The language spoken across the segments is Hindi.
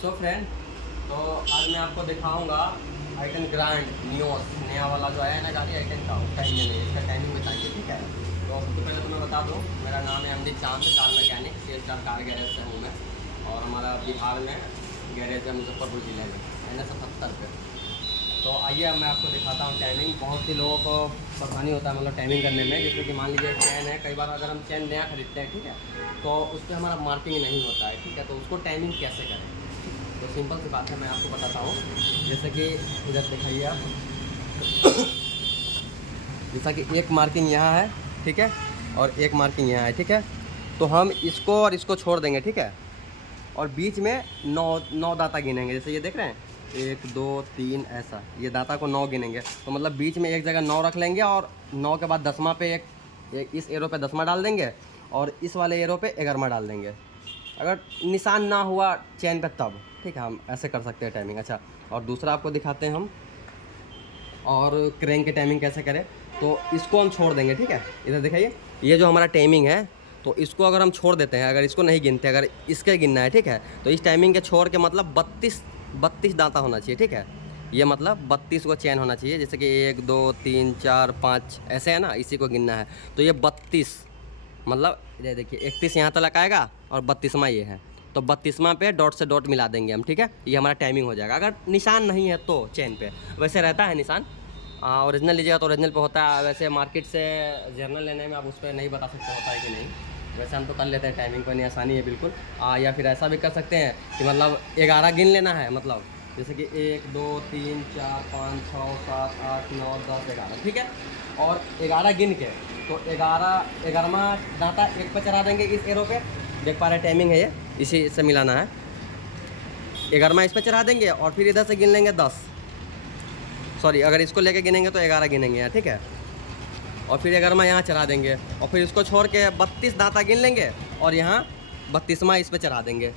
सो फ्रेंड, तो आज मैं आपको दिखाऊंगा आइकन ग्रैंड नियोस नया वाला जो आया है ना गाड़ी आइकन का, उसका इंजन है, इसका टाइमिंग बताइए, ठीक है। तो सबसे पहले तो मैं बता दूं, मेरा नाम है अमृत चांद, car mechanic, CSR car garage से हूँ मैं। और हमारा बिहार में गैरेज है मुजफ्फरपुर ज़िले में, NH 70 पे। तो आइए मैं आपको दिखाता हूँ टाइमिंग। बहुत सी लोगों को परेशानी होता है मतलब टाइमिंग करने में, जैसे कि मान लीजिए चैन है, कई बार अगर हम चैन नया खरीदते हैं, ठीक है, तो उस पर हमारा मार्किंग नहीं होता है, ठीक है, तो उसको टाइमिंग कैसे करें। तो सिंपल सी बात है, मैं आपको बताता हूँ। जैसे कि इधर दिखाइए आप, जैसा कि एक मार्किंग यहाँ है, ठीक है, और एक मार्किंग यहाँ है, ठीक है। तो हम इसको और इसको छोड़ देंगे, ठीक है, और बीच में 9 दाता गिनेंगे। जैसे ये देख रहे हैं, 1 2 3 ऐसा, ये दाता को 9 गिनेंगे। तो मतलब बीच में एक जगह 9 रख लेंगे और 9 के बाद 10वां पे एक इस एरो पे 10वां डाल देंगे और इस वाले एरो पे 11वां डाल देंगे। अगर निशान ना हुआ चैन पे तब, ठीक है, हम ऐसे कर सकते हैं टाइमिंग। अच्छा, और दूसरा आपको दिखाते हैं हम, और क्रेन की टाइमिंग कैसे करें। तो इसको हम छोड़ देंगे, ठीक है, इधर दिखाइए, ये जो हमारा टाइमिंग है, तो इसको अगर हम छोड़ देते हैं, अगर इसको नहीं गिनते, अगर इसके गिनना है, ठीक है, तो इस टाइमिंग के छोड़ के मतलब 32 दांता होना चाहिए, ठीक है। ये मतलब 32 को चैन होना चाहिए, जैसे कि 1 2 3 4 5 ऐसे है ना, इसी को गिनना है। तो ये 32 मतलब ये देखिए 31 यहाँ तक आएगा और 32वां ये है, तो 32वां पे डॉट से डॉट मिला देंगे हम, ठीक है। ये हमारा टाइमिंग हो जाएगा। अगर निशान नहीं है तो चैन पे वैसे रहता है निशान, ओरिजिनल लीजिएगा तो ओरिजिनल पे होता है। वैसे मार्केट से जर्नल लेने में आप उस पर नहीं बता सकते होता है कि नहीं, वैसे हम तो कर लेते हैं टाइमिंग को, नहीं आसानी है बिल्कुल। या फिर ऐसा भी कर सकते हैं कि मतलब 11 गिन लेना है, मतलब जैसे कि 1 2 3 4 5 6 7 8 9 10 11, ठीक है। और 11 गिन के तो 11वां दांता एक पे चढ़ा देंगे, इस एरो पे देख पा रहे हैं टाइमिंग है ये, इसी से मिलाना है। 11वां इस पे चढ़ा देंगे और फिर इधर से गिन लेंगे 10, सॉरी अगर इसको लेके गिनेंगे तो 11 गिनेंगे यहाँ, ठीक है। और फिर 11वां यहाँ चढ़ा देंगे और फिर इसको छोड़ के 32 दांता गिन लेंगे और यहाँ 32वां इस पे चढ़ा देंगे,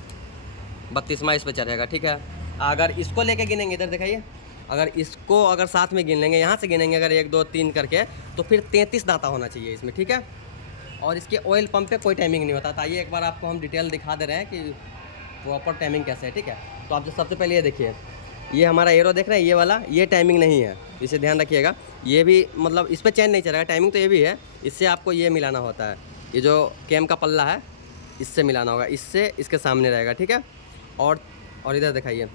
32वां इस पे चढ़ेगा, ठीक है। अगर इसको लेके गिनेंगे, इधर दिखाइए, अगर इसको अगर साथ में गिन लेंगे, यहाँ से गिनेंगे अगर 1 2 3 करके, तो फिर 33 दांता होना चाहिए इसमें, ठीक है। और इसके ऑयल पंप पे कोई टाइमिंग नहीं होता। आइए एक बार आपको हम डिटेल दिखा दे रहे हैं कि प्रॉपर टाइमिंग कैसे है, ठीक है। तो आप जो सबसे पहले ये देखिए, ये हमारा एरो देख रहे हैं, ये वाला, ये टाइमिंग नहीं है, इसे ध्यान रखिएगा। ये भी मतलब इस पर चैन नहीं चलेगा, टाइमिंग तो ये भी है, इससे आपको ये मिलाना होता है, ये जो कैम का पल्ला है इससे मिलाना होगा, इससे इसके सामने रहेगा, ठीक है। और इधर दिखाइए,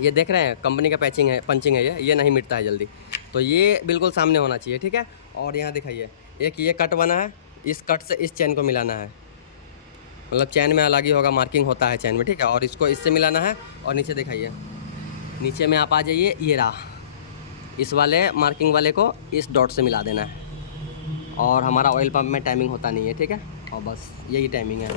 ये देख रहे हैं कंपनी का पैचिंग है, पंचिंग है, ये नहीं मिटता है जल्दी, तो ये बिल्कुल सामने होना चाहिए, ठीक है। और यहाँ दिखाइए, एक ये कट बना है, इस कट से इस चैन को मिलाना है, मतलब चैन में अलग ही होगा, मार्किंग होता है चैन में, ठीक है। और इसको इससे मिलाना है। और नीचे दिखाइए, नीचे में आप आ जाइए, ये रहा, इस वाले मार्किंग वाले को इस डॉट से मिला देना है। और हमारा ऑयल पंप में टाइमिंग होता नहीं है, ठीक है। और बस यही टाइमिंग है।